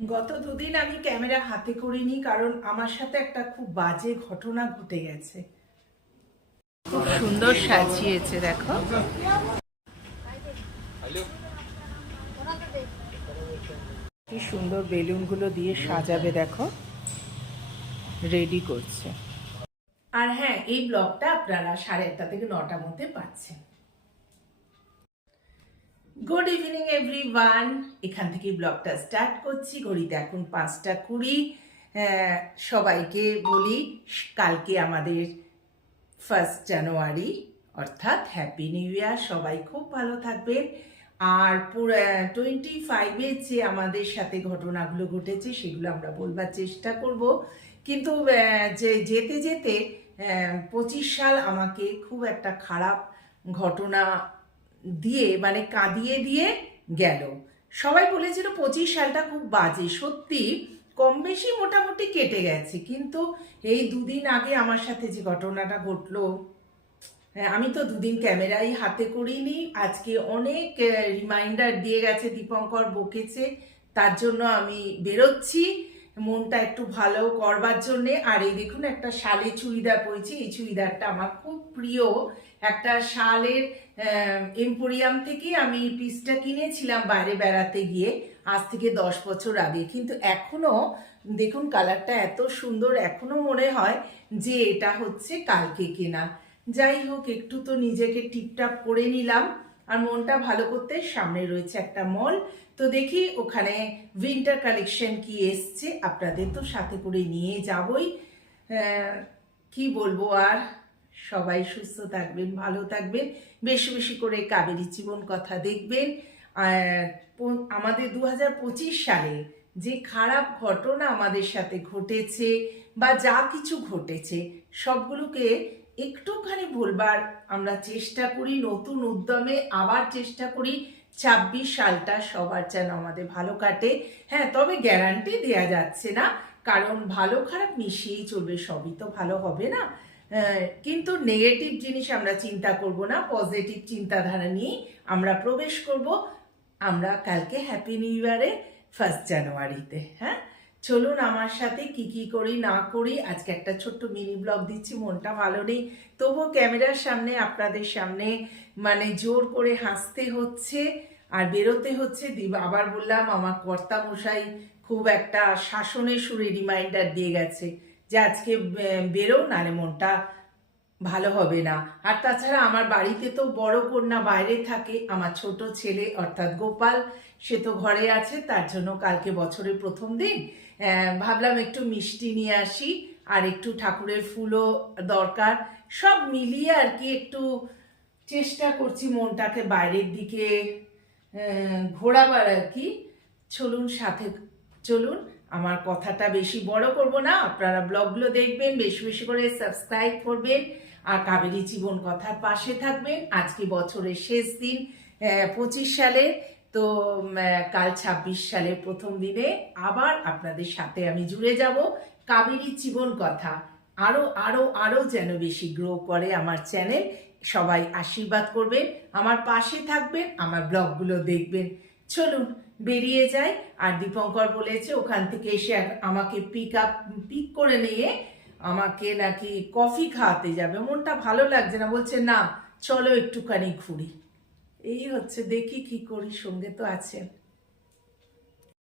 গত দুদিন আমি ক্যামেরা হাতে করিনি, কারণ আমার সাথে একটা খুব বাজে ঘটনা ঘটে গেছে। খুব সুন্দর সাজিয়েছে, দেখো কি সুন্দর বেলুনগুলো দিয়ে সাজাবে, দেখো রেডি করছে। আর হ্যাঁ, এই ব্লগটা আপনারা 8:30 থেকে 9টার মধ্যে পাচ্ছেন। গুড ইভিনিং এভরিওয়ান, এখান থেকে ব্লগটা স্টার্ট করছি। ঘড়িতে এখন 5:20। সবাইকে বলি কালকে আমাদের 1 জানুয়ারি, অর্থাৎ হ্যাপি নিউ ইয়ার। সবাই খুব ভালো থাকবেন। আর পুরো 25-এ যে আমাদের সাথে ঘটনাগুলো ঘটেছে সেগুলো আমরা বলবার চেষ্টা করব, কিন্তু যে যেতে যেতে 25 সাল আমাকে খুব একটা খারাপ ঘটনা দিয়ে, মানে কাঁদিয়ে দিয়ে গেল। সবাই বলেছিল 25 সালটা খুব বাজে। সত্যি কম বেশি মোটামুটি কেটে গেছে, কিন্তু এই দুদিন আগে আমার সাথে যে ঘটনাটা ঘটলো, আমি তো দুদিন ক্যামেরাই হাতে করিনি। আজকে অনেক রিমাইন্ডার দিয়ে গেছে, দীপঙ্কর বকেছে, তার জন্য আমি বেরোচ্ছি মনটা একটু ভালো করবার জন্যে। আর এই দেখুন একটা শালে চুড়িদার পরেছি। এই চুড়িদারটা আমার খুব প্রিয়, একটা শালের এম্পোরিয়াম থেকে আমি পিসটা কিনেছিলাম বাইরে বেড়াতে গিয়ে, আজ থেকে 10 বছর আগে। কিন্তু এখনো দেখুন কালারটা এত সুন্দর, এখনো মনে হয় যে এটা হচ্ছে কালকে কেনা। যাই হোক, একটু তো নিজেকে টিপটাপ করে নিলাম। আর মনটা ভালো করতে সামনে রয়েছে একটা মল, তো দেখি ওখানে উইন্টার কালেকশন কি এসছে, আপনাদের তো সাথে করে নিয়ে যাবই। কি বলবো আর, সবাই সুস্থ থাকবেন, ভালো থাকবেন, বেশি বেশি করে কাবেরী জীবন কথা দেখবেন। আমাদের 2025 সালে যে খারাপ ঘটনা আমাদের সাথে ঘটেছে বা যা কিছু ঘটেছে সবগুলোকে একটুখানি ভুলবার আমরা চেষ্টা করি, নতুন উদ্যমে আবার চেষ্টা করি 26 সালটা সবার যেন আমাদের ভালো কাটে। হ্যাঁ, তবে গ্যারান্টি দেয়া যাচ্ছে না, কারণ ভালো খারাপ মিশিয়েই চলবে, সবই তো ভালো হবে না। কিন্তু নেগেটিভ জিনিস আমরা চিন্তা করব না, পজিটিভ চিন্তাধারা নিয়ে আমরা প্রবেশ করব আমরা কালকে হ্যাপি নিউ ইয়ারে 1 জানুয়ারিতে। হ্যাঁ, চলুন আমার সাথে কি কি করি না করি। আজকে একটা ছোট্ট মিনি ব্লগ দিচ্ছি, মনটা ভালো নেই, তবুও ক্যামেরার সামনে আপনাদের সামনে মানে জোর করে হাসতে হচ্ছে আর বেরোতে হচ্ছে। আবার বললাম, আমার কর্তা মশাই খুব একটা শাসনের সুরে রিমাইন্ডার দিয়ে গেছে যে আজকে বেরো, নালে মনটা ভালো হবে না। আর তাছাড়া আমার বাড়িতে তো বড় কন্যা বাইরে থাকে, আমার ছোট ছেলে অর্থাৎ গোপাল সে তো ঘরে আছে, তার জন্য কালকে বছরের প্রথম দিন ভাবলাম একটু মিষ্টি নিয়ে আসি, আর একটু ঠাকুরের ফুলও দরকার। সব মিলিয়ে আর কি একটু চেষ্টা করছি মনটাকে বাইরের দিকে ঘোরাবার আর কি। চলুন সাথে চলুন, আমার কথাটা বেশি বড় করব না, আপনারা ব্লগগুলো দেখবেন, বেশি বেশি করে সাবস্ক্রাইব করবেন আর কাবেরী জীবন কথার পাশে থাকবেন। আজকে বছরের শেষ দিন 25 সালের, তো কাল 26 সালের প্রথম দিনে আবার আপনাদের সাথে আমি জুড়ে যাব। কাবেরী জীবন কথা আরো আরো আরো যেন বেশি গ্রো করে আমার চ্যানেল। সবাই আশীর্বাদ করবেন, আমার পাশে থাকবেন, আমার ব্লগগুলো দেখবেন। চলুন বেরিয়ে যাই। আর দীপঙ্কর বলেছে ওখান থেকে এসে আমাকে পিক করে নিয়ে আমাকে নাকি কফি খাওয়াতে যাবে। মনটা ভালো লাগছে না, বলছে না চলো একটুখানি ঘুরি। এই হচ্ছে, দেখি কি করি, সঙ্গে তো আছেন।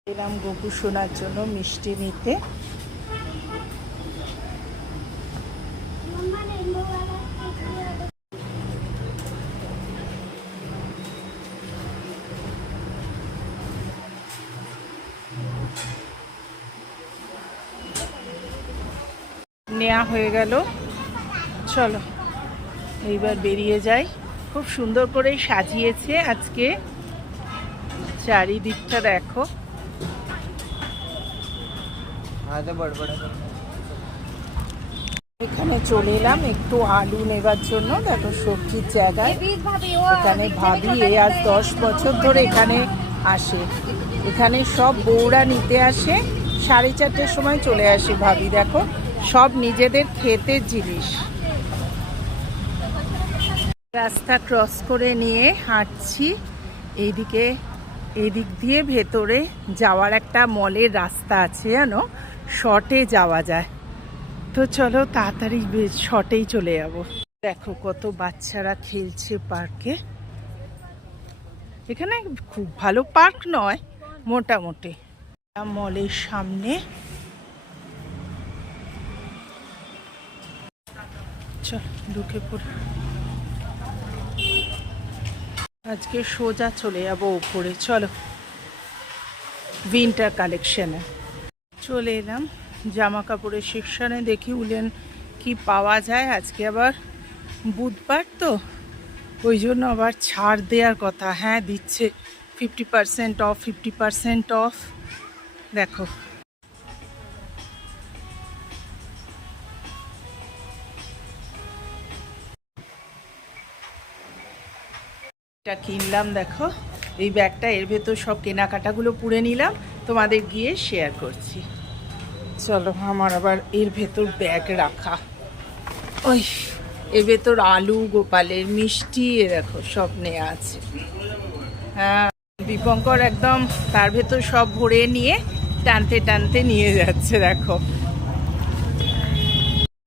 এলাম গপু শোনার জন্য মিষ্টি নিতে। নেওয়া হয়ে গেল, চলো এইবার বেরিয়ে যাই। খুব সুন্দর করে সাজিয়েছে আজকে, চারিদিকটা দেখো। এখানে চলে এলাম একটু আলু নেবার জন্য, দেখো সবজির জায়গায়। এখানে ভাবি আজ 10 বছর ধরে এখানে আসে, এখানে সব বউরা নিতে আসে, 4:30টার সময় চলে আসে ভাবি। দেখো সব নিজেদের ক্ষেতের জিনিস। রাস্তা ক্রস করে নিয়ে হাঁটছি, এইদিকে এদিক দিয়ে ভেতরে যাওয়ার একটা মলের রাস্তা আছে জানো, শর্টে যাওয়া যায়। তো চলো তাড়াতাড়ি শর্টেই চলে যাবো। দেখো কত বাচ্চারা খেলছে পার্কে। এখানে খুব ভালো পার্ক নয়, মোটামুটি। মলের সামনে চল ঢুকে পড়ি। আজকে সোজা চলে যাবো উপরে। চলো উইন্টার কালেকশনে চলে এলাম। জামা কাপড়ের সেকশনে দেখি উলেন কি পাওয়া যায়। আজকে আবার বুধবার তো, ওই জন্য আবার ছাড় দেওয়ার কথা। হ্যাঁ দিচ্ছে 50% অফ, 50% অফ। দেখো এটা কিনলাম, দেখো এই ব্যাগটা, এর ভেতর সব কেনাকাটাগুলো পুড়ে নিলাম, তোমাদের গিয়ে শেয়ার করছি। চলো আমার আবার এর ভেতর ব্যাগ রাখা। ওই এর ভেতর আলু, গোপালের মিষ্টি, এ দেখো সব নেওয়া আছে। হ্যাঁ দীপঙ্কর একদম তার ভেতর সব ভরে নিয়ে টানতে টানতে নিয়ে যাচ্ছে। দেখো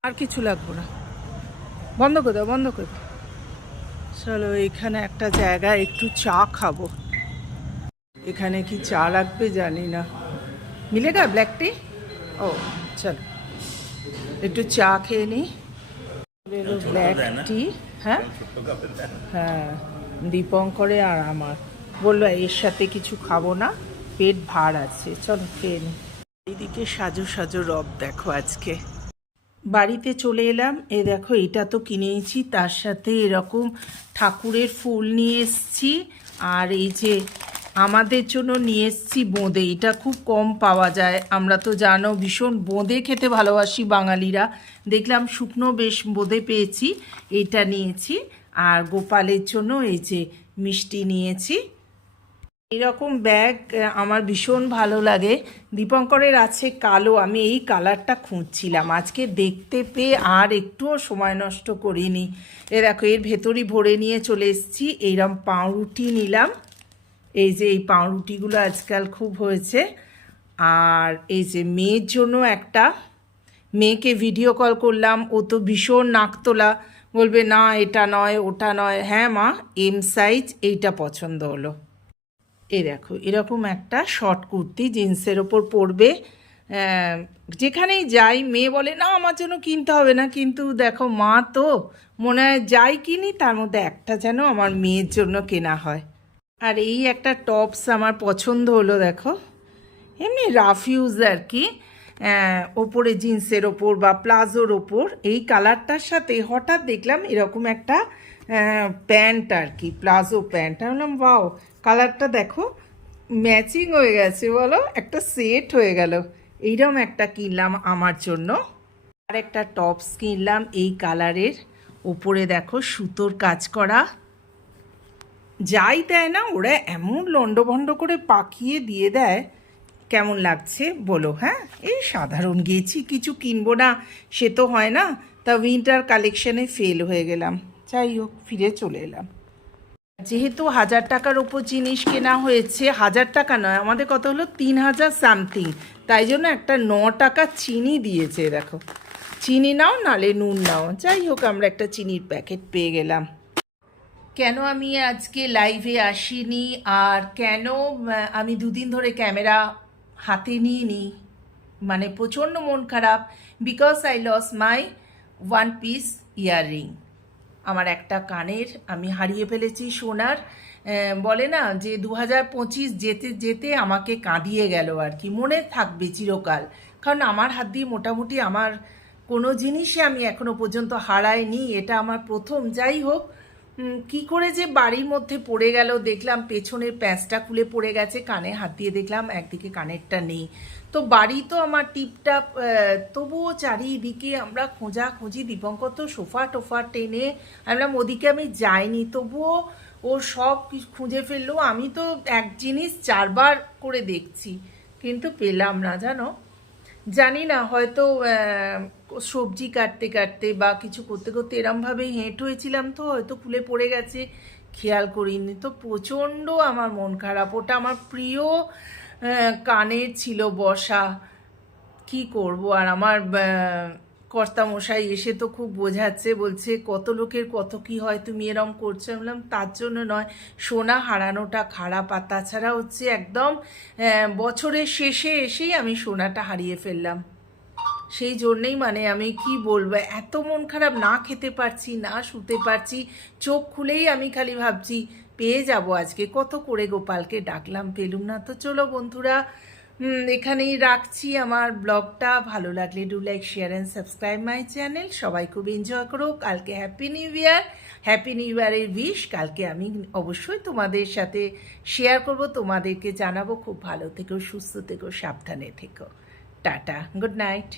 আর কিছু লাগবে না, বন্ধ করে দাও, বন্ধ করে দাও। চলো এখানে একটা জায়গা, একটু চা খাবো। এখানে কি চা লাগবে জানি না, মিলেগা ব্ল্যাক টি? ও চলো একটু চা খেয়ে নিই। ব্ল্যাক টি। হ্যাঁ হ্যাঁ দীপঙ্করে আর আমার বললো এর সাথে কিছু খাবো না, পেট ভার আছে, চলো খেয়ে নিই। এইদিকে সাজো সাজো রব দেখো। আজকে বাড়িতে চলে এলাম, এ দেখো এটা তো কিনেছি, তার সাথে এরকম ঠাকুরের ফুল নিয়ে এসছি। আর এই যে আমাদের জন্য নিয়ে এসছি বোঁদে, এটা খুব কম পাওয়া যায়। আমরা তো জানো ভীষণ বোঁদে খেতে ভালোবাসি বাঙালিরা। দেখলাম শুকনো বেশ বোঁদে পেয়েছি, এইটা নিয়েছি। আর গোপালের জন্য এই যে মিষ্টি নিয়েছি। এরকম ব্যাগ আমার ভীষণ ভালো লাগে। দীপঙ্করের আছে কালো, আমি এই কালারটা খুঁজছিলাম, আজকে দেখতে পেয়ে আর একটুও সময় নষ্ট করিনি। এ দেখো এর ভেতরই ভরে নিয়ে চলে এসেছি। এইরকম পাউরুটি নিলাম, এই যে এই পাউরুটিগুলো আজকাল খুব হয়েছে। আর এই যে মেয়ের জন্য একটা, মেয়েকে ভিডিও কল করলাম, ও তো ভীষণ নাক তোলা, বলবে না এটা নয় ওটা নয়। হ্যাঁ মা এম সাইজ এইটা পছন্দ হলো। এই দেখো এরকম একটা শর্ট কুর্তি জিন্সের ওপর পরবে। যেখানেই যাই মেয়ে বলে না আমার জন্য কিনতে হবে না, কিন্তু দেখো মা তো মনে হয় যাই কিনি তার মধ্যে একটা যেন আমার মেয়ের জন্য কেনা হয়। আর এই একটা টপস আমার পছন্দ হলো, দেখো এমনি রাফ ইউজ আর কি, ওপরে জিন্সের ওপর বা প্লাজোর ওপর। এই কালারটার সাথে হঠাৎ দেখলাম এরকম একটা প্যান্ট আর কি, প্লাজো প্যান্ট। আমি বললাম ওয়াও কালারটা দেখো ম্যাচিং হয়ে গেছে, বলো একটা সেট হয়ে গেল। এইরকম একটা কিনলাম আমার জন্য। আর একটা টপস কিনলাম এই কালারের, ওপরে দেখো সুতোর কাজ করা। যাই দেয় না ওরা এমন লন্ডভন্ড করে পাকিয়ে দিয়ে দেয়, কেমন লাগছে বলো? হ্যাঁ এই সাধারণ গেছি, কিছু কিনবো না সে তো হয় না, তা উইন্টার কালেকশনে ফেল হয়ে গেলাম। যাই হোক ফিরে চলে এলাম। যেহেতু 1000 টাকার ওপর জিনিস কেনা হয়েছে, 1000 টাকা নয় আমাদের কত হলো 3000 সামথিং, তাই জন্য একটা 9 টাকা চিনি দিয়েছে। দেখো চিনি নাও নালে নুন নাও, যাই হোক আমরা একটা চিনির প্যাকেট পেয়ে গেলাম। কেন আমি আজকে লাইভে আসিনি আর কেন আমি দুদিন ধরে ক্যামেরা হাতে নিইনি, মানে প্রচণ্ড মন খারাপ। Because I lost my 1 piece earring. আমার একটা কানের আমি হারিয়ে ফেলেছি সোনার। বলে না যে 2025 যেতে যেতে আমাকে কাঁদিয়ে গেল আর কি, মনে থাকবে চিরকাল। কারণ আমার হাত দিয়ে মোটামুটি আমার কোনো জিনিসই আমি এখনো পর্যন্ত হারাইনি, এটা আমার প্রথম। যাই হোক কি করে যে বাড়ির মধ্যে পড়ে গেল, দেখলাম পেছনের প্যাঁচটা খুলে পড়ে গেছে, কানে হাত দিয়ে দেখলাম একদিকে কানেরটা নেই। তো বাড়ি তো আমার টিপটাপ, তবুও চারিদিকে আমরা খোঁজাখুঁজি। দীপঙ্কর তো সোফা টোফা টেনে, আমরা ওদিকে আমি যাইনি, তবুও ও সব খুঁজে ফেললো। আমি তো এক জিনিস 4 বার করে দেখছি কিন্তু পেলাম না জানো। জানি না হয়তো সবজি কাটতে কাটতে বা কিছু করতে করতে এরমভাবে হেঁট হয়েছিলাম, তো হয়তো খুলে পড়ে গেছে খেয়াল করিনি। তো প্রচণ্ড আমার মন খারাপ, ওটা আমার প্রিয় কানের ছিল বসা, কি করব। আর আমার কর্তামশাই এসে তো খুব বোঝাচ্ছে, বলছে কত লোকের কত কি হয়, তুমি এরম করছো। আমি বললাম তার জন্য নয়, সোনা হারানোটা খারাপ, আর তাছাড়া হচ্ছে একদম বছরের শেষে এসেই আমি সোনাটা হারিয়ে ফেললাম। সেই জন্যেই মানে আমি কি বলবো, এত মন খারাপ, না খেতে পারছি না শুতে পারছি, চোখ খুলেই আমি খালি ভাবছি পেয়ে যাব আজকে। কত করে গোপালকে ডাকলাম, পেলুম না। তো চলো বন্ধুরা, এখানেই রাখছি আমার ব্লগটা। ভালো লাগলে do like share and subscribe my channel. সবাই খুব এনজয় করো। কালকে happy new year, happy new ইয়ারের উইশ কালকে আমি অবশ্যই তোমাদের সাথে শেয়ার করব, তোমাদেরকে জানাবো। খুব ভালো থেকো, সুস্থ থেকো, সাবধানে থেকো। Tata, good night.